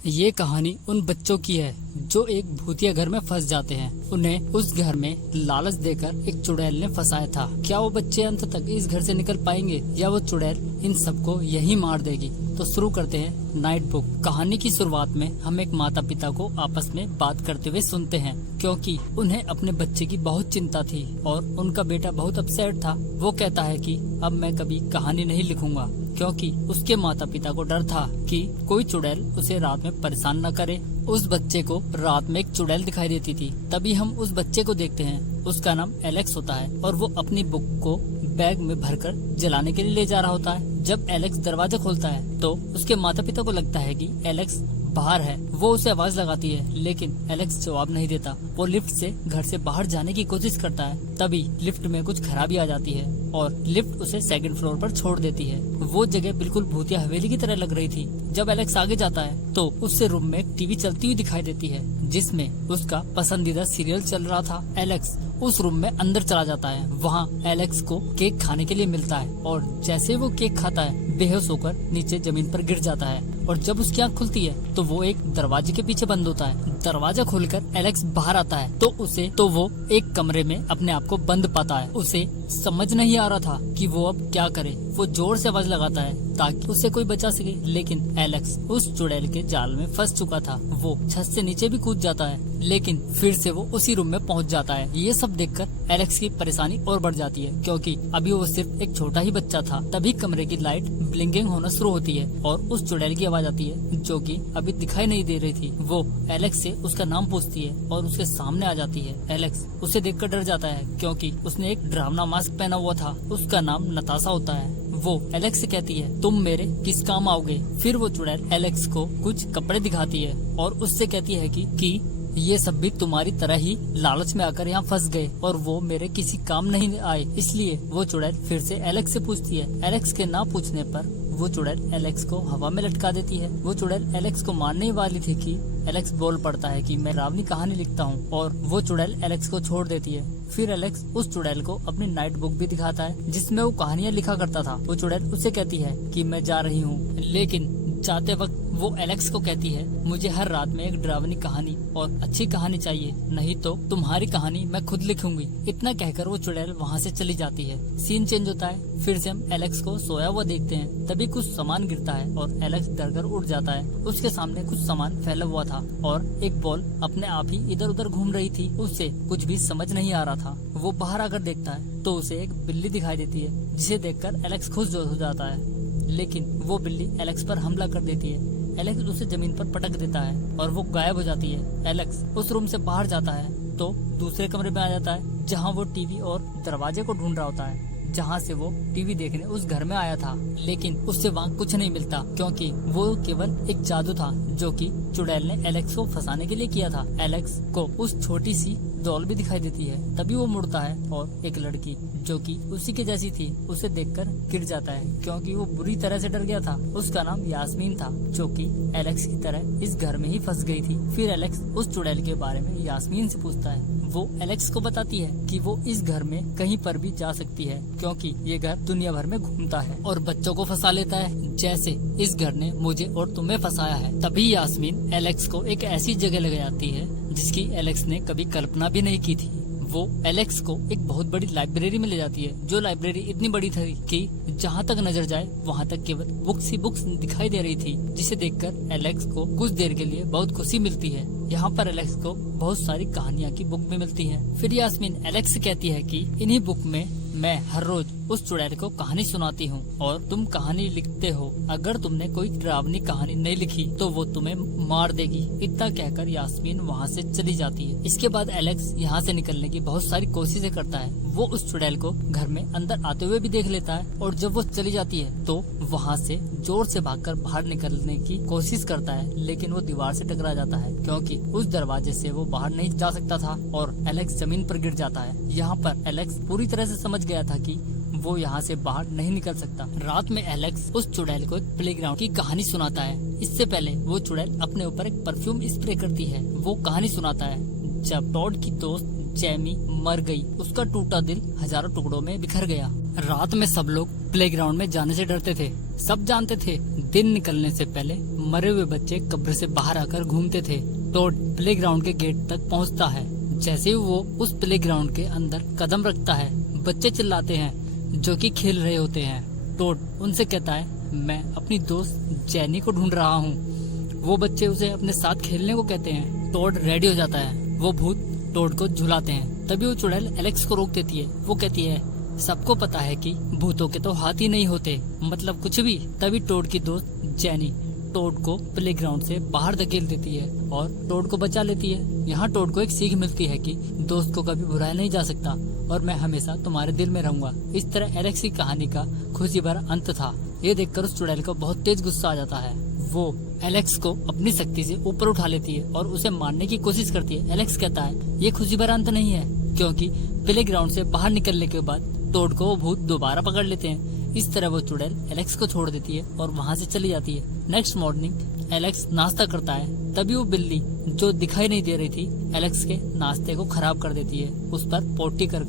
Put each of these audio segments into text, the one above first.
ये कहानी उन बच्चों की है जो एक भूतिया घर में फंस जाते हैं। उन्हें उस घर में लालच देकर एक चुड़ैल ने फंसाया था। क्या वो बच्चे अंत तक इस घर से निकल पाएंगे या वो चुड़ैल इन सबको यही मार देगी? तो शुरू करते हैं नाइट बुक। कहानी की शुरुआत में हम एक माता पिता को आपस में बात करते हुए सुनते हैं, क्योंकि उन्हें अपने बच्चे की बहुत चिंता थी और उनका बेटा बहुत अपसेट था। वो कहता है कि अब मैं कभी कहानी नहीं लिखूंगा, क्योंकि उसके माता पिता को डर था कि कोई चुड़ैल उसे रात में परेशान न करे। उस बच्चे को रात में एक चुड़ैल दिखाई देती थी। तभी हम उस बच्चे को देखते हैं। उसका नाम एलेक्स होता है और वो अपनी बुक को बैग में भरकर जलाने के लिए ले जा रहा होता है। जब एलेक्स दरवाजा खोलता है तो उसके माता पिता को लगता है कि एलेक्स बाहर है। वो उसे आवाज लगाती है, लेकिन एलेक्स जवाब नहीं देता। वो लिफ्ट से घर से बाहर जाने की कोशिश करता है। तभी लिफ्ट में कुछ खराबी आ जाती है और लिफ्ट उसे सेकंड फ्लोर पर छोड़ देती है। वो जगह बिल्कुल भूतिया हवेली की तरह लग रही थी। जब एलेक्स आगे जाता है तो उससे रूम में एक टीवी चलती हुई दिखाई देती है, जिसमें उसका पसंदीदा सीरियल चल रहा था। एलेक्स उस रूम में अंदर चला जाता है। वहाँ एलेक्स को केक खाने के लिए मिलता है और जैसे वो केक खाता है बेहोश होकर नीचे जमीन पर गिर जाता है। और जब उसकी आँख खुलती है तो वो एक दरवाजे के पीछे बंद होता है। दरवाजा खोलकर एलेक्स बाहर आता है तो वो एक कमरे में अपने आप को बंद पाता है। उसे समझ नहीं आ रहा था कि वो अब क्या करे। वो जोर से आवाज लगाता है ताकि उसे कोई बचा सके, लेकिन एलेक्स उस चुड़ैल के जाल में फंस चुका था। वो छत से नीचे भी कूद जाता है, लेकिन फिर से वो उसी रूम में पहुंच जाता है। ये सब देखकर एलेक्स की परेशानी और बढ़ जाती है, क्योंकि अभी वो सिर्फ एक छोटा ही बच्चा था। तभी कमरे की लाइट ब्लिंकिंग होना शुरू होती है और उस चुड़ैल की आवाज आती है, जो कि अभी दिखाई नहीं दे रही थी। वो एलेक्स से उसका नाम पूछती है और उसके सामने आ जाती है। एलेक्स उसे देखकर डर जाता है, क्योंकि उसने एक डरावना मास्क पहना हुआ था। उसका नाम नताशा होता है। वो एलेक्स से कहती है, तुम मेरे किस काम आओगे? फिर वो चुड़ैल एलेक्स को कुछ कपड़े दिखाती है और उससे कहती है कि ये सब भी तुम्हारी तरह ही लालच में आकर यहाँ फंस गए और वो मेरे किसी काम नहीं आए। इसलिए वो चुड़ैल फिर से एलेक्स से पूछती है। एलेक्स के ना पूछने पर वो चुड़ैल एलेक्स को हवा में लटका देती है। वो चुड़ैल एलेक्स को मारने वाली थी कि एलेक्स बोल पड़ता है कि मैं डरावनी कहानी लिखता हूँ और वो चुड़ैल एलेक्स को छोड़ देती है। फिर एलेक्स उस चुड़ैल को अपनी नाइट बुक भी दिखाता है, जिसमें वो कहानियाँ लिखा करता था। वो चुड़ैल उसे कहती है कि मैं जा रही हूँ, लेकिन जाते वक्त वो एलेक्स को कहती है, मुझे हर रात में एक डरावनी कहानी और अच्छी कहानी चाहिए, नहीं तो तुम्हारी कहानी मैं खुद लिखूंगी। इतना कहकर वो चुड़ैल वहाँ से चली जाती है। सीन चेंज होता है। फिर से हम एलेक्स को सोया हुआ देखते हैं। तभी कुछ सामान गिरता है और एलेक्स डरकर उठ जाता है। उसके सामने कुछ सामान फैला हुआ था और एक बॉल अपने आप ही इधर उधर घूम रही थी। उससे कुछ भी समझ नहीं आ रहा था। वो बाहर आकर देखता है तो उसे एक बिल्ली दिखाई देती है, जिसे देखकर एलेक्स खुश हो जाता है। लेकिन वो बिल्ली एलेक्स पर हमला कर देती है। एलेक्स उसे जमीन पर पटक देता है और वो गायब हो जाती है। एलेक्स उस रूम से बाहर जाता है तो दूसरे कमरे में आ जाता है, जहाँ वो टीवी और दरवाजे को ढूंढ रहा होता है, जहाँ से वो टीवी देखने उस घर में आया था। लेकिन उससे वहाँ कुछ नहीं मिलता, क्योंकि वो केवल एक जादू था जो कि चुड़ैल ने एलेक्स को फंसाने के लिए किया था। एलेक्स को उस छोटी सी डॉल भी दिखाई देती है। तभी वो मुड़ता है और एक लड़की जो कि उसी के जैसी थी उसे देखकर गिर जाता है, क्योंकि वो बुरी तरह से डर गया था। उसका नाम यास्मीन था, जो कि एलेक्स की तरह इस घर में ही फंस गई थी। फिर एलेक्स उस चुड़ैल के बारे में यास्मीन से पूछता है। वो एलेक्स को बताती है कि वो इस घर में कहीं पर भी जा सकती है, क्योंकि ये घर दुनिया भर में घूमता है और बच्चों को फंसा लेता है, जैसे इस घर ने मुझे और तुम्हें फंसाया है। तभी यास्मीन एलेक्स को एक ऐसी जगह ले जाती है जिसकी एलेक्स ने कभी कल्पना भी नहीं की थी। वो एलेक्स को एक बहुत बड़ी लाइब्रेरी में ले जाती है, जो लाइब्रेरी इतनी बड़ी थी कि जहाँ तक नजर जाए वहाँ तक केवल बुक्स ही बुक्स दिखाई दे रही थी, जिसे देखकर एलेक्स को कुछ देर के लिए बहुत खुशी मिलती है। यहाँ पर एलेक्स को बहुत सारी कहानियाँ की बुक भी मिलती है। फिर यास्मीन एलेक्स से कहती है कि इन्हीं बुक में मैं हर रोज उस चुड़ैल को कहानी सुनाती हूँ और तुम कहानी लिखते हो। अगर तुमने कोई डरावनी कहानी नहीं लिखी तो वो तुम्हें मार देगी। इतना कहकर यास्मीन वहाँ से चली जाती है। इसके बाद एलेक्स यहाँ से निकलने की बहुत सारी कोशिशें करता है। वो उस चुड़ैल को घर में अंदर आते हुए भी देख लेता है और जब वो चली जाती है तो वहाँ से जोर से भागकर बाहर निकलने की कोशिश करता है, लेकिन वो दीवार से टकरा जाता है, क्योंकि उस दरवाजे से वो बाहर नहीं जा सकता था और एलेक्स जमीन पर गिर जाता है। यहाँ पर एलेक्स पूरी तरह से समझ गया था कि वो यहाँ से बाहर नहीं निकल सकता। रात में एलेक्स उस चुड़ैल को एक प्लेग्राउंड की कहानी सुनाता है। इससे पहले वो चुड़ैल अपने ऊपर एक परफ्यूम स्प्रे करती है। वो कहानी सुनाता है, जब टॉड की दोस्त जैमी मर गई, उसका टूटा दिल हजारों टुकड़ों में बिखर गया। रात में सब लोग प्लेग्राउंड में जाने से डरते थे। सब जानते थे दिन निकलने से पहले मरे हुए बच्चे कब्र से बाहर आकर घूमते थे। टोड प्लेग्राउंड के गेट तक पहुंचता है। जैसे ही वो उस प्लेग्राउंड के अंदर कदम रखता है, बच्चे चिल्लाते हैं जो कि खेल रहे होते हैं। टोड उनसे कहता है, मैं अपनी दोस्त जेनी को ढूंढ रहा हूँ। वो बच्चे उसे अपने साथ खेलने को कहते हैं। टोड रेडी हो जाता है। वो भूत टोड को झुलाते हैं। तभी वो चुड़ैल एलेक्स को रोक देती है। वो कहती है, सबको पता है कि भूतों के तो हाथ ही नहीं होते, मतलब कुछ भी। तभी टोड की दोस्त जेनी टोड को प्लेग्राउंड से बाहर धकेल देती है और टोड को बचा लेती है। यहाँ टोड को एक सीख मिलती है कि दोस्त को कभी भुलाया नहीं जा सकता और मैं हमेशा तुम्हारे दिल में रहूंगा। इस तरह एलेक्स की कहानी का खुशी भरा अंत था। ये देखकर उस चुड़ैल को बहुत तेज गुस्सा आ जाता है। वो एलेक्स को अपनी शक्ति से ऊपर उठा लेती है और उसे मारने की कोशिश करती है। एलेक्स कहता है, ये खुशी भरा अंत नहीं है, क्योंकि प्लेग्राउंड से बाहर निकलने के बाद टोड को वो भूत दोबारा पकड़ लेते हैं। इस तरह वो चुड़ैल एलेक्स को छोड़ देती है और वहाँ से चली जाती है। नेक्स्ट मॉर्निंग एलेक्स नाश्ता करता है। तभी वो बिल्ली जो दिखाई नहीं दे रही थी, एलेक्स के नाश्ते को खराब कर देती है, उस पर पोटी कर।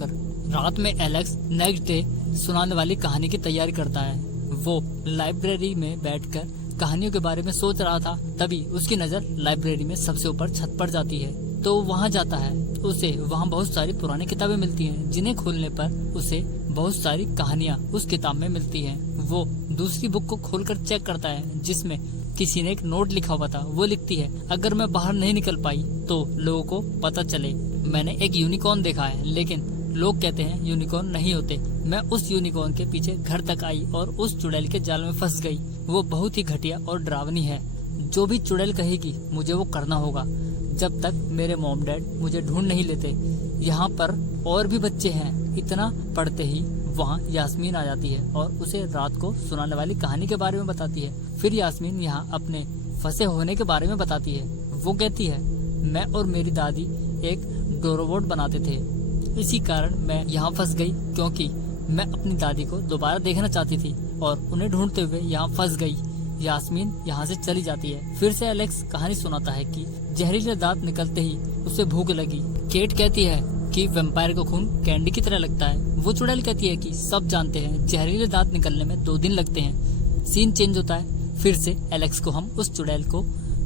रात में एलेक्स नेक्स्ट डे सुनाने वाली कहानी की तैयारी करता है। वो लाइब्रेरी में बैठकर कहानियों के बारे में सोच रहा था। तभी उसकी नजर लाइब्रेरी में सबसे ऊपर छत पर जाती है, तो वहाँ जाता है। उसे वहाँ बहुत सारी पुरानी किताबें मिलती हैं, जिन्हें खोलने पर उसे बहुत सारी कहानियाँ उस किताब में मिलती हैं। वो दूसरी बुक को खोलकर चेक करता है, जिसमें किसी ने एक नोट लिखा हुआ था। वो लिखती है, अगर मैं बाहर नहीं निकल पाई तो लोगों को पता चले मैंने एक यूनिकॉर्न देखा है, लेकिन लोग कहते हैं यूनिकॉर्न नहीं होते। मैं उस यूनिकॉर्न के पीछे घर तक आई और उस चुड़ैल के जाल में फंस गई। वो बहुत ही घटिया और डरावनी है। जो भी चुड़ैल कहेगी मुझे वो करना होगा, जब तक मेरे मॉम डैड मुझे ढूंढ नहीं लेते। यहाँ पर और भी बच्चे हैं। इतना पढ़ते ही वहाँ यास्मीन आ जाती है और उसे रात को सुनाने वाली कहानी के बारे में बताती है। फिर यास्मीन यहाँ अपने फंसे होने के बारे में बताती है। वो कहती है, मैं और मेरी दादी एक डोरोबोट बनाते थे, इसी कारण मैं यहाँ फंस गई, क्योंकि मैं अपनी दादी को दोबारा देखना चाहती थी और उन्हें ढूंढते हुए यहाँ फंस गई। यास्मीन यहाँ से चली जाती है। फिर से एलेक्स कहानी सुनाता है कि जहरीले दांत निकलते ही उसे भूख लगी। केट कहती है कि वैम्पायर को खून कैंडी की तरह लगता है। वो चुड़ैल कहती है कि सब जानते हैं जहरीले दांत निकलने में 2 दिन लगते हैं। सीन चेंज होता है। फिर से एलेक्स को हम उस चुड़ैल को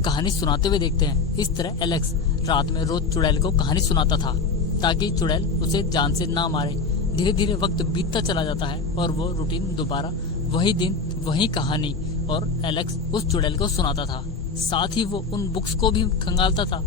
कहानी सुनाते हुए देखते हैं। इस तरह एलेक्स रात में रोज चुड़ैल को कहानी सुनाता था, ताकि चुड़ैल उसे जान से ना मारे। धीरे धीरे वक्त बीतता चला जाता है और वो रूटीन दोबारा, वही दिन वही कहानी, और एलेक्स उस चुड़ैल को सुनाता था। साथ ही वो उन बुक्स को भी खंगालता था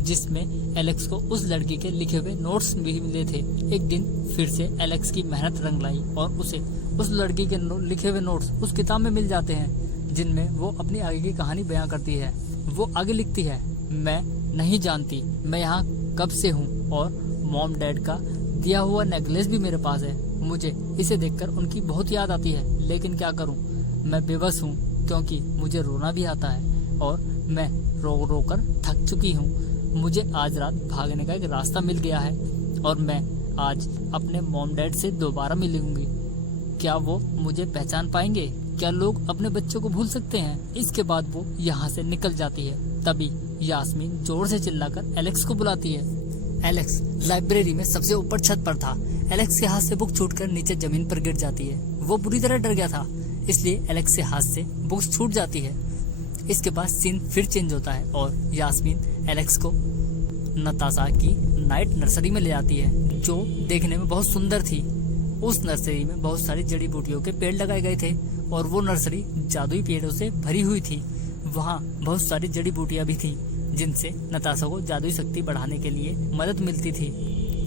जिसमें एलेक्स को उस लड़की के लिखे हुए नोट्स भी मिले थे। एक दिन फिर से एलेक्स की मेहनत रंग लाई और उसे उस लड़की के लिखे हुए नोट्स उस किताब में मिल जाते हैं, जिनमें वो अपनी आगे की कहानी बयां करती है। वो आगे लिखती है, मैं नहीं जानती मैं यहाँ कब से हूँ और मॉम डैड का दिया हुआ नेकलेस भी मेरे पास है। मुझे इसे देखकर उनकी बहुत याद आती है, लेकिन क्या करूँ, मैं बेबस हूँ, क्योंकि मुझे रोना भी आता है और मैं रो रो कर थक चुकी हूँ। मुझे आज रात भागने का एक रास्ता मिल गया है और मैं आज अपने मॉम डैड से दोबारा मिलूंगी। क्या वो मुझे पहचान पाएंगे? क्या लोग अपने बच्चों को भूल सकते हैं? इसके बाद वो यहाँ से निकल जाती है। तभी यास्मीन जोर से चिल्लाकर एलेक्स को बुलाती है। एलेक्स लाइब्रेरी में सबसे ऊपर छत पर था। एलेक्स के हाथ से बुक छूटकर नीचे जमीन पर गिर जाती है। वो बुरी तरह डर गया था, इसलिए एलेक्स के हाथ से बुक्स छूट जाती है। इसके बाद सीन फिर चेंज होता है और यास्मीन एलेक्स को नताशा की नाइट नर्सरी में ले जाती है, जो देखने में बहुत सुंदर थी। उस नर्सरी में बहुत सारी जड़ी बूटियों के पेड़ लगाए गए थे और वो नर्सरी जादुई पेड़ों से भरी हुई थी। वहाँ बहुत सारी जड़ी बूटियां भी थी, जिनसे नताशा को जादुई शक्ति बढ़ाने के लिए मदद मिलती थी।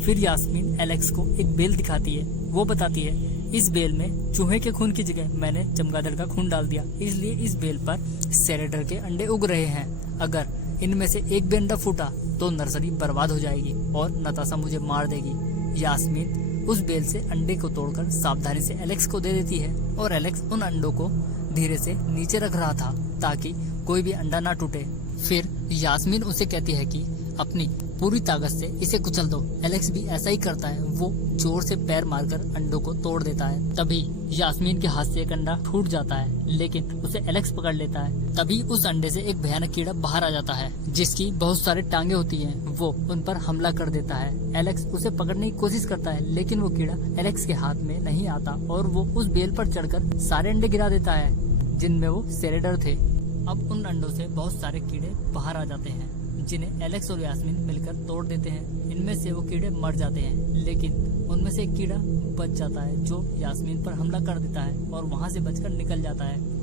फिर यास्मीन एलेक्स को एक बेल दिखाती है। वो बताती है, इस बेल में चूहे के खून की जगह मैंने चमगादड़ का खून डाल दिया, इसलिए इस बेल पर सेरेडर के अंडे उग रहे हैं। अगर इनमें से एक भी अंडा फूटा तो नर्सरी बर्बाद हो जाएगी और नताशा मुझे मार देगी। यास्मीन उस बेल से अंडे को तोड़कर सावधानी से एलेक्स को दे देती है और एलेक्स उन अंडों को धीरे से नीचे रख रहा था ताकि कोई भी अंडा ना टूटे। फिर यास्मीन उसे कहती है कि अपनी पूरी ताकत से इसे कुचल दो। एलेक्स भी ऐसा ही करता है। वो जोर से पैर मारकर अंडों को तोड़ देता है। तभी यास्मीन के हाथ से एक अंडा टूट जाता है, लेकिन उसे एलेक्स पकड़ लेता है। तभी उस अंडे से एक भयानक कीड़ा बाहर आ जाता है, जिसकी बहुत सारी टांगे होती हैं। वो उन पर हमला कर देता है। एलेक्स उसे पकड़ने की कोशिश करता है, लेकिन वो कीड़ा एलेक्स के हाथ में नहीं आता और वो उस बेल पर चढ़कर सारे अंडे गिरा देता है, जिनमें वो सेरेडर थे। अब उन अंडों से बहुत सारे कीड़े बाहर आ जाते हैं, जिन्हें एलेक्स और यास्मीन मिलकर तोड़ देते हैं। इनमें से वो कीड़े मर जाते हैं, लेकिन उनमें से एक कीड़ा बच जाता है जो यास्मीन पर हमला कर देता है और वहाँ से बचकर निकल जाता है।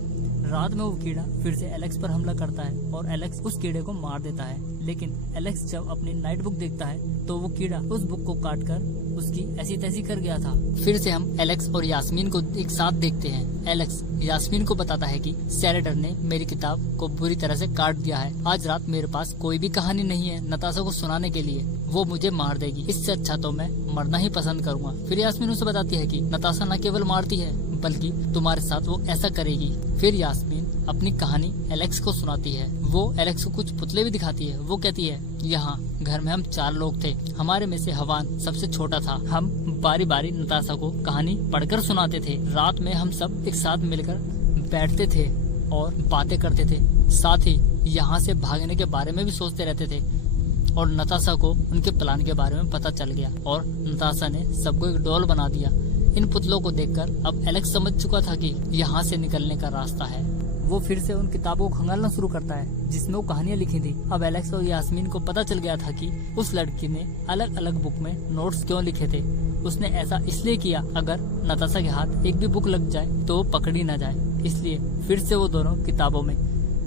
रात में वो कीड़ा फिर से एलेक्स पर हमला करता है और एलेक्स उस कीड़े को मार देता है। लेकिन एलेक्स जब अपनी नाइट बुक देखता है तो वो कीड़ा उस बुक को काटकर उसकी ऐसी तैसी कर गया था। फिर से हम एलेक्स और यास्मीन को एक साथ देखते हैं। एलेक्स यास्मीन को बताता है कि सैरेडर ने मेरी किताब को बुरी तरह से काट दिया है। आज रात मेरे पास कोई भी कहानी नहीं है नताशा को सुनाने के लिए, वो मुझे मार देगी। इससे अच्छा तो मैं मरना ही पसंद करूँगा। फिर यास्मीन उसे बताती है कि नताशा न केवल मारती है बल्कि तुम्हारे साथ वो ऐसा करेगी। फिर यास्मीन अपनी कहानी एलेक्स को सुनाती है। वो एलेक्स को कुछ पुतले भी दिखाती है। वो कहती है, यहाँ घर में हम 4 लोग थे, हमारे में से हवान सबसे छोटा था। हम बारी बारी नताशा को कहानी पढ़कर सुनाते थे। रात में हम सब एक साथ मिलकर बैठते थे और बातें करते थे, साथ ही यहाँ से भागने के बारे में भी सोचते रहते थे। और नताशा को उनके प्लान के बारे में पता चल गया और नताशा ने सबको एक डॉल बना दिया। इन पुतलों को देखकर अब एलेक्स समझ चुका था कि यहाँ से निकलने का रास्ता है। वो फिर से उन किताबों को खंगालना शुरू करता है जिसमें वो कहानियां लिखी थी। अब एलेक्स और यास्मीन को पता चल गया था कि उस लड़की ने अलग अलग बुक में नोट्स क्यों लिखे थे। उसने ऐसा इसलिए किया अगर नताशा के हाथ एक भी बुक लग जाए तो पकड़ी न जाए। इसलिए फिर से वो दोनों किताबों में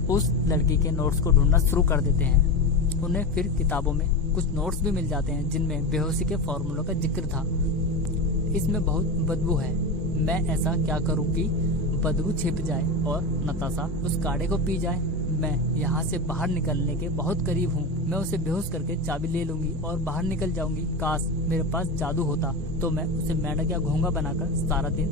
उस लड़की के नोट्स को ढूंढना शुरू कर देते हैं। उन्हें फिर किताबों में कुछ नोट्स भी मिल जाते हैं जिनमें बेहोशी के फॉर्मूलों का जिक्र था। इसमें बहुत बदबू है, मैं ऐसा क्या करूं कि बदबू छिप जाए और नताशा उस काढ़े को पी जाए। मैं यहाँ से बाहर निकलने के बहुत करीब हूँ। मैं उसे बेहोश करके चाबी ले लूंगी और बाहर निकल जाऊंगी। काश मेरे पास जादू होता तो मैं उसे मेंढक या घोंगा बनाकर सारा दिन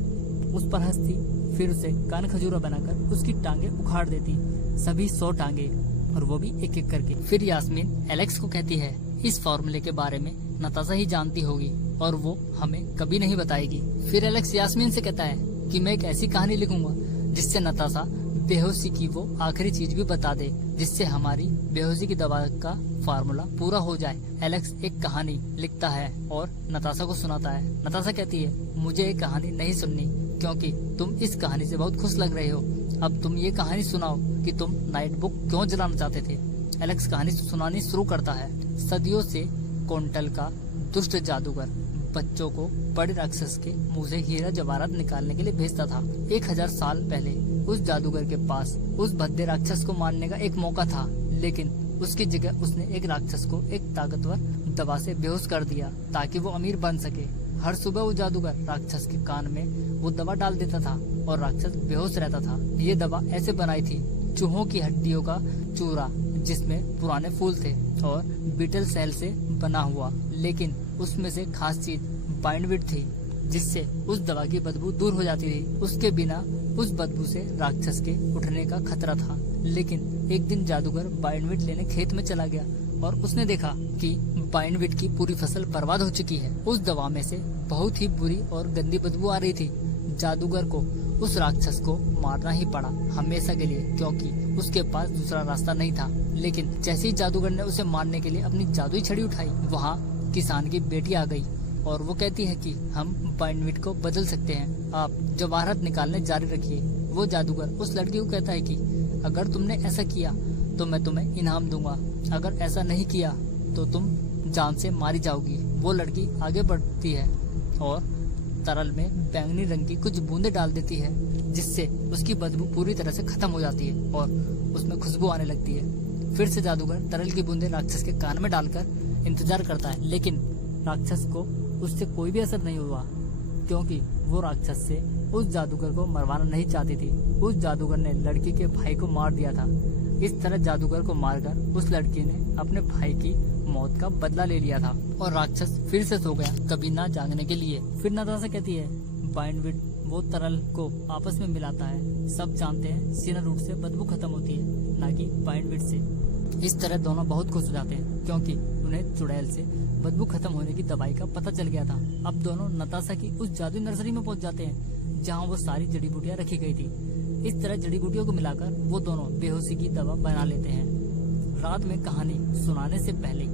उस पर हंसती, फिर उसे कान खजूरा बनाकर उसकी टांगे उखाड़ देती, सभी 100 टांगे, और वो भी एक एक करके। फिर यास्मीन एलेक्स को कहती है, इस फॉर्मूले के बारे में नताशा ही जानती होगी और वो हमें कभी नहीं बताएगी। फिर एलेक्स यास्मीन से कहता है कि मैं एक ऐसी कहानी लिखूंगा जिससे नताशा बेहोशी की वो आखिरी चीज भी बता दे, जिससे हमारी बेहोशी की दवा का फार्मूला पूरा हो जाए। एलेक्स एक कहानी लिखता है और नताशा को सुनाता है। नताशा कहती है, मुझे एक कहानी नहीं सुननी क्योंकि तुम इस कहानी से बहुत खुश लग रहे हो। अब तुम ये कहानी सुनाओ कि तुम नाइट बुक क्यों जलाना चाहते थे। एलेक्स कहानी सुनानी शुरू करता है। सदियों से कोंटल का दुष्ट जादूगर बच्चों को बड़े राक्षस के मुंह से हीरा जवाहरात निकालने के लिए भेजता था। 1000 साल पहले उस जादूगर के पास उस भद्दे राक्षस को मारने का एक मौका था, लेकिन उसकी जगह उसने एक राक्षस को एक ताकतवर दवा से बेहोश कर दिया ताकि वो अमीर बन सके। हर सुबह वो जादूगर राक्षस के कान में वो दवा डाल देता था और राक्षस बेहोश रहता था। ये दवा ऐसे बनाई थी, चूहों की हड्डियों का चूरा जिसमें पुराने फूल थे और बीटल सेल से बना हुआ, लेकिन उसमें से खास चीज बाइंडविट थी जिससे उस दवा की बदबू दूर हो जाती थी। उसके बिना उस बदबू से राक्षस के उठने का खतरा था। लेकिन एक दिन जादूगर बाइंडविट लेने खेत में चला गया और उसने देखा कि बाइंडविट की पूरी फसल बर्बाद हो चुकी है। उस दवा में से बहुत ही बुरी और गंदी बदबू आ रही थी। जादूगर को उस राक्षस को मारना ही पड़ा हमेशा के लिए, क्योंकि उसके पास दूसरा रास्ता नहीं था। लेकिन जैसे ही जादूगर ने उसे मारने के लिए अपनी जादुई छड़ी उठाई, वहाँ किसान की बेटी आ गई और वो कहती है कि हम बाइंडविट को बदल सकते हैं, आप जवाहरात निकालने जारी रखिए। वो जादूगर उस लड़की को कहता है कि अगर तुमने ऐसा किया तो मैं तुम्हें इनाम दूंगा, अगर ऐसा नहीं किया तो तुम जान से मारी जाओगी। वो लड़की आगे बढ़ती है और तरल में बैंगनी रंग की कुछ बूंदे डाल देती है, जिससे उसकी बदबू पूरी तरह से खत्म हो जाती है और उसमें खुशबू आने लगती है। फिर से जादूगर तरल की बूंदे राक्षस के कान में डालकर इंतजार करता है, लेकिन राक्षस को उससे कोई भी असर नहीं हुआ, क्योंकि वो राक्षस से उस जादूगर को मरवाना नहीं चाहती थी। उस जादूगर ने लड़की के भाई को मार दिया था। इस तरह जादूगर को मारकर उस लड़की ने अपने भाई की मौत का बदला ले लिया था और राक्षस फिर से सो गया, कभी ना जागने के लिए। फिर नताशा कहती है, बाइंडविट वो तरल को आपस में मिलाता है। सब जानते हैं सीना रूट से बदबू खत्म होती है, ना कि बाइंडविट से। इस तरह दोनों बहुत खुश हो जाते हैं क्योंकि उन्हें चुड़ैल से बदबू खत्म होने की दवाई का पता चल गया था। अब दोनों नताशा की उस जादुई नर्सरी में पहुंच जाते हैं जहां वो सारी जड़ी बूटियां रखी गई थी। इस तरह जड़ी बूटियों को मिलाकर वो दोनों बेहोशी की दवा बना लेते हैं। रात में कहानी सुनाने से पहले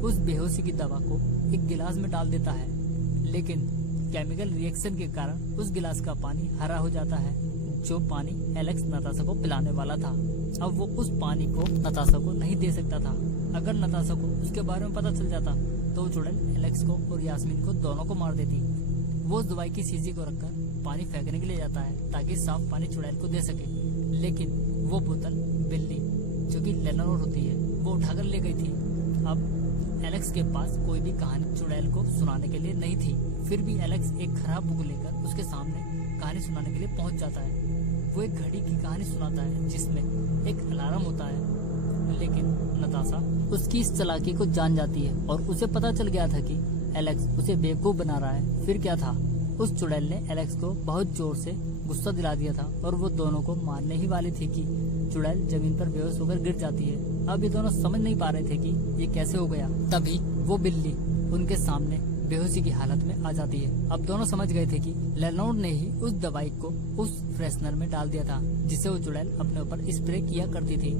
उस बेहोशी की दवा को एक गिलास में डाल देता है, लेकिन केमिकल रिएक्शन के कारण उस गिलास का पानी हरा हो जाता है, जो पानी एलेक्स नताशा को पिलाने वाला था। अब वो उस पानी को नताशा को नहीं दे सकता था। अगर नताशा को उसके बारे में पता चल जाता तो वो चुड़ैल एलेक्स को और यास्मीन को दोनों को मार देती। वो उस दवाई की शीशी को रखकर पानी फेंकने के लिए जाता है ताकि साफ पानी चुड़ैल को दे सके, लेकिन वो बोतल बिल्ली जो कि लेनोर होती है वो उठाकर ले गई थी। अब एलेक्स के पास कोई भी कहानी चुड़ैल को सुनाने के लिए नहीं थी, फिर भी एलेक्स एक खराब बुक लेकर उसके सामने कहानी सुनाने के लिए पहुंच जाता है। वो एक घड़ी की कहानी सुनाता है जिसमें एक अलार्म होता है, लेकिन नताशा उसकी इस चालाकी को जान जाती है और उसे पता चल गया था कि एलेक्स उसे बेवकूफ बना रहा है। फिर क्या था, उस चुड़ैल ने एलेक्स को बहुत जोर से गुस्सा दिला दिया था और वो दोनों को मारने ही वाली थी कि चुड़ैल जमीन पर बेहोश होकर गिर जाती है। अब ये दोनों समझ नहीं पा रहे थे कि ये कैसे हो गया। तभी वो बिल्ली उनके सामने बेहोशी की हालत में आ जाती है। अब दोनों समझ गए थे कि लेनोर ने ही उस दवाई को उस फ्रेशनर में डाल दिया था जिसे वो चुड़ैल अपने ऊपर स्प्रे किया करती थी।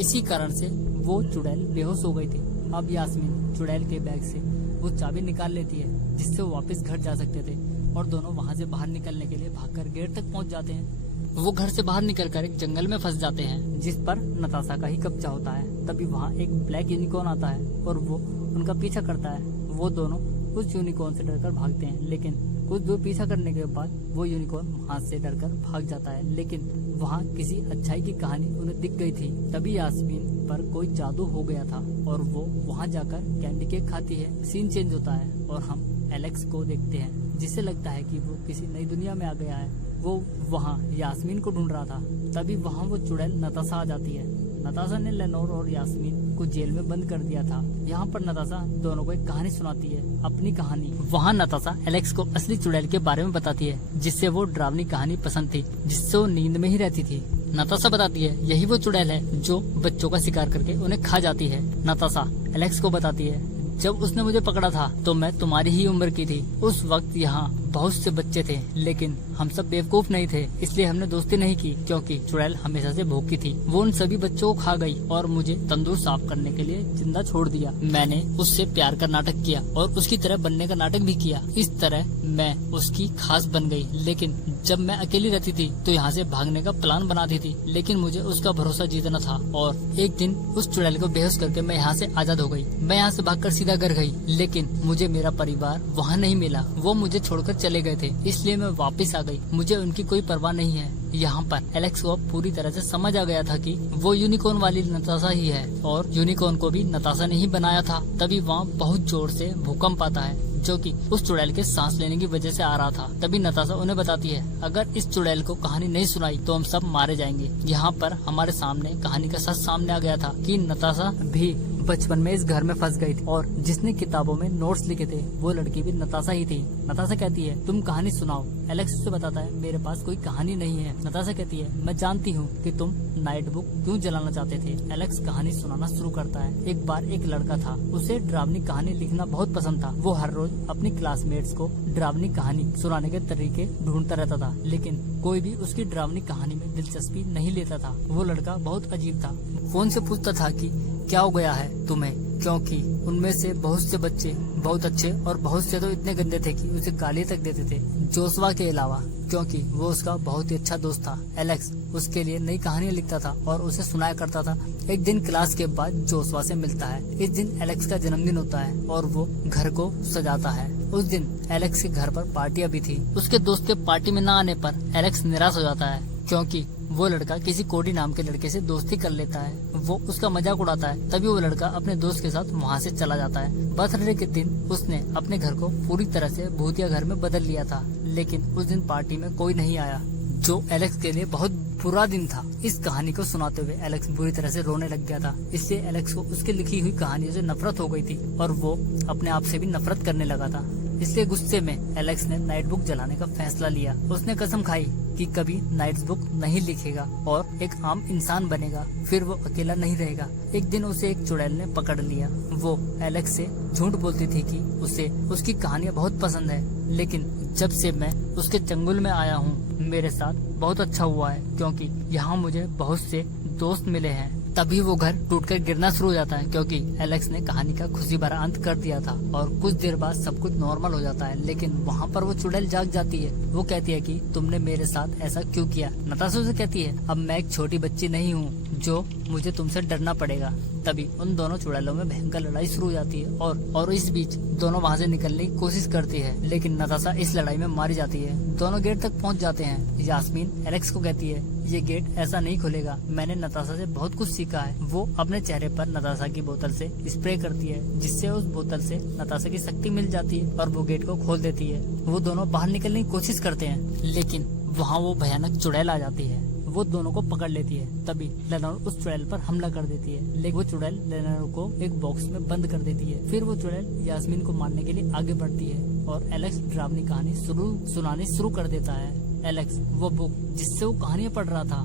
इसी कारण से वो चुड़ैल बेहोश हो गई थी। अब यास्मीन चुड़ैल के बैग से वो चाबी निकाल लेती है जिससे वो वापस घर जा सकते थे और दोनों वहाँ से बाहर निकलने के लिए भागकर गेट तक पहुँच जाते हैं। वो घर से बाहर निकलकर एक जंगल में फंस जाते हैं जिस पर नताशा का ही कब्जा होता है। तभी वहाँ एक ब्लैक यूनिकॉर्न आता है और वो उनका पीछा करता है। वो दोनों उस यूनिकॉर्न से डरकर भागते हैं, लेकिन कुछ दूर पीछा करने के बाद वो यूनिकॉर्न वहाँ से डरकर भाग जाता है। लेकिन वहाँ किसी अच्छाई की कहानी उन्हें दिख गई थी। तभी यास्मीन पर कोई जादू हो गया था और वो वहाँ जाकर कैंडी केक खाती है। सीन चेंज होता है और हम एलेक्स को देखते हैं जिसे लगता है कि वो किसी नई दुनिया में आ गया है। वो वहाँ यास्मीन को ढूंढ रहा था। तभी वहाँ वो चुड़ैल नताशा आ जाती है। नताशा ने लेनोर और यास्मीन को जेल में बंद कर दिया था। यहाँ पर नताशा दोनों को एक कहानी सुनाती है, अपनी कहानी। वहाँ नताशा एलेक्स को असली चुड़ैल के बारे में बताती है जिससे वो डरावनी कहानी पसंद थी, जिससे वो नींद में ही रहती थी। नताशा बताती है यही वो चुड़ैल है जो बच्चों का शिकार करके उन्हें खा जाती है। नताशा एलेक्स को बताती है जब उसने मुझे पकड़ा था तो मैं तुम्हारी ही उम्र की थी। उस वक्त यहाँ बहुत से बच्चे थे, लेकिन हम सब बेवकूफ नहीं थे, इसलिए हमने दोस्ती नहीं की क्योंकि चुड़ैल हमेशा से भूखी थी। वो उन सभी बच्चों को खा गई और मुझे तंदूर साफ करने के लिए जिंदा छोड़ दिया। मैंने उससे प्यार का नाटक किया और उसकी तरह बनने का नाटक भी किया। इस तरह मैं उसकी खास बन गई। लेकिन जब मैं अकेली रहती थी तो यहाँ से भागने का प्लान बनाती थी, लेकिन मुझे उसका भरोसा जीतना था और एक दिन उस चुड़ैल को बेहोश करके मैं यहाँ से आजाद हो गई। मैं यहाँ से भागकर सीधा घर गई, लेकिन मुझे मेरा परिवार वहाँ नहीं मिला। वो मुझे छोड़कर चले गए थे, इसलिए मैं वापस आ गई। मुझे उनकी कोई परवाह नहीं है। यहाँ पर एलेक्स को पूरी तरह से समझ आ गया था कि वो यूनिकॉर्न वाली नताशा ही है और यूनिकॉर्न को भी नताशा ने ही बनाया था। तभी वहाँ बहुत जोर से भूकंप आता है जो कि उस चुड़ैल के सांस लेने की वजह से आ रहा था। तभी नताशा उन्हें बताती है अगर इस चुड़ैल को कहानी नहीं सुनाई तो हम सब मारे जाएंगे। यहाँ पर हमारे सामने कहानी का सच सामने आ गया था कि नताशा भी बचपन में इस घर में फंस गई थी और जिसने किताबों में नोट्स लिखे थे वो लड़की भी नताशा ही थी। नताशा कहती है तुम कहानी सुनाओ। एलेक्स उसे बताता है मेरे पास कोई कहानी नहीं है। नताशा कहती है मैं जानती हूँ कि तुम नाइट बुक क्यों जलाना चाहते थे। एलेक्स कहानी सुनाना शुरू करता है। एक बार एक लड़का था, उसे डरावनी कहानी लिखना बहुत पसंद था। वो हर रोज अपनी क्लासमेट्स को डरावनी कहानी सुनाने के तरीके ढूंढता रहता था, लेकिन कोई भी उसकी डरावनी कहानी में दिलचस्पी नहीं लेता था। वो लड़का बहुत अजीब था। फोन से पूछता था कि क्या हो गया है तुम्हें, क्योंकि उनमें से बहुत से बच्चे बहुत अच्छे और बहुत से तो इतने गंदे थे कि उसे गाली तक देते थे, जोशुआ के अलावा, क्योंकि वो उसका बहुत ही अच्छा दोस्त था। एलेक्स उसके लिए नई कहानियां लिखता था और उसे सुनाया करता था। एक दिन क्लास के बाद जोशुआ से मिलता है। इस दिन एलेक्स का जन्मदिन होता है और वो घर को सजाता है। उस दिन एलेक्स के घर पर पार्टियां भी थी। उसके दोस्त के पार्टी में न आने पर एलेक्स निराश हो जाता है क्योंकि वो लड़का किसी कोडी नाम के लड़के से दोस्ती कर लेता है। वो उसका मजाक उड़ाता है। तभी वो लड़का अपने दोस्त के साथ वहाँ से चला जाता है। बर्थडे के दिन उसने अपने घर को पूरी तरह से भूतिया घर में बदल लिया था, लेकिन उस दिन पार्टी में कोई नहीं आया, जो एलेक्स के लिए बहुत बुरा दिन था। इस कहानी को सुनाते हुए एलेक्स बुरी तरह से रोने लग गया था। इससे एलेक्स को उसकी लिखी हुई कहानियों से नफरत हो गई थी और वो अपने आप से भी नफरत करने लगा था। इसलिए गुस्से में एलेक्स ने नाइट बुक जलाने का फैसला लिया। उसने कसम खाई कि कभी नाइट बुक नहीं लिखेगा और एक आम इंसान बनेगा। फिर वो अकेला नहीं रहेगा। एक दिन उसे एक चुड़ैल ने पकड़ लिया। वो एलेक्स से झूठ बोलती थी कि उसे उसकी कहानियां बहुत पसंद है, लेकिन जब से मैं उसके चंगुल में आया हूँ मेरे साथ बहुत अच्छा हुआ है, क्योंकि यहाँ मुझे बहुत से दोस्त मिले हैं तभी वो घर टूटकर गिरना शुरू हो जाता है, क्योंकि एलेक्स ने कहानी का खुशी भरा अंत कर दिया था। और कुछ देर बाद सब कुछ नॉर्मल हो जाता है, लेकिन वहाँ पर वो चुड़ैल जाग जाती है। वो कहती है कि तुमने मेरे साथ ऐसा क्यों किया। नताशा उसे कहती है, अब मैं एक छोटी बच्ची नहीं हूँ जो मुझे तुमसे डरना पड़ेगा। तभी उन दोनों चुड़ैलों में भयंकर लड़ाई शुरू हो जाती है और इस बीच दोनों वहाँ से निकलने की कोशिश करती है, लेकिन नताशा इस लड़ाई में मारी जाती है। दोनों गेट तक पहुँच जाते हैं। यास्मीन एलेक्स को कहती है, ये गेट ऐसा नहीं खुलेगा, मैंने नताशा से बहुत कुछ सीखा है। वो अपने चेहरे पर नताशा की बोतल से स्प्रे करती है, जिससे उस बोतल से नताशा की शक्ति मिल जाती है और वो गेट को खोल देती है। वो दोनों बाहर निकलने की कोशिश करते हैं, लेकिन वहाँ वो भयानक चुड़ैल आ जाती है। वो दोनों को पकड़ लेती है। तभी लेनोर उस चुड़ैल पर हमला कर देती है, लेकिन वो चुड़ैल लेनोर को एक बॉक्स में बंद कर देती है। फिर वो चुड़ैल यास्मीन को मारने के लिए आगे बढ़ती है और एलेक्स डरावनी कहानी सुनानी शुरू कर देता है। एलेक्स वो बुक जिससे वो कहानियां पढ़ रहा था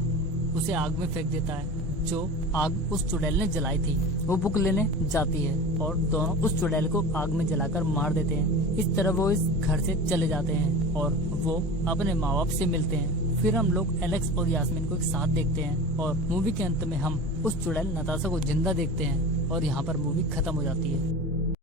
उसे आग में फेंक देता है, जो आग उस चुड़ैल ने जलाई थी। वो बुक लेने जाती है और दोनों उस चुड़ैल को आग में जलाकर मार देते हैं। इस तरह वो इस घर से चले जाते हैं और वो अपने माँ बाप से मिलते हैं। फिर हम लोग एलेक्स और यास्मीन को एक साथ देखते हैं और मूवी के अंत में हम उस चुड़ैल नताशा को जिंदा देखते हैं और यहाँ पर मूवी खत्म हो जाती है।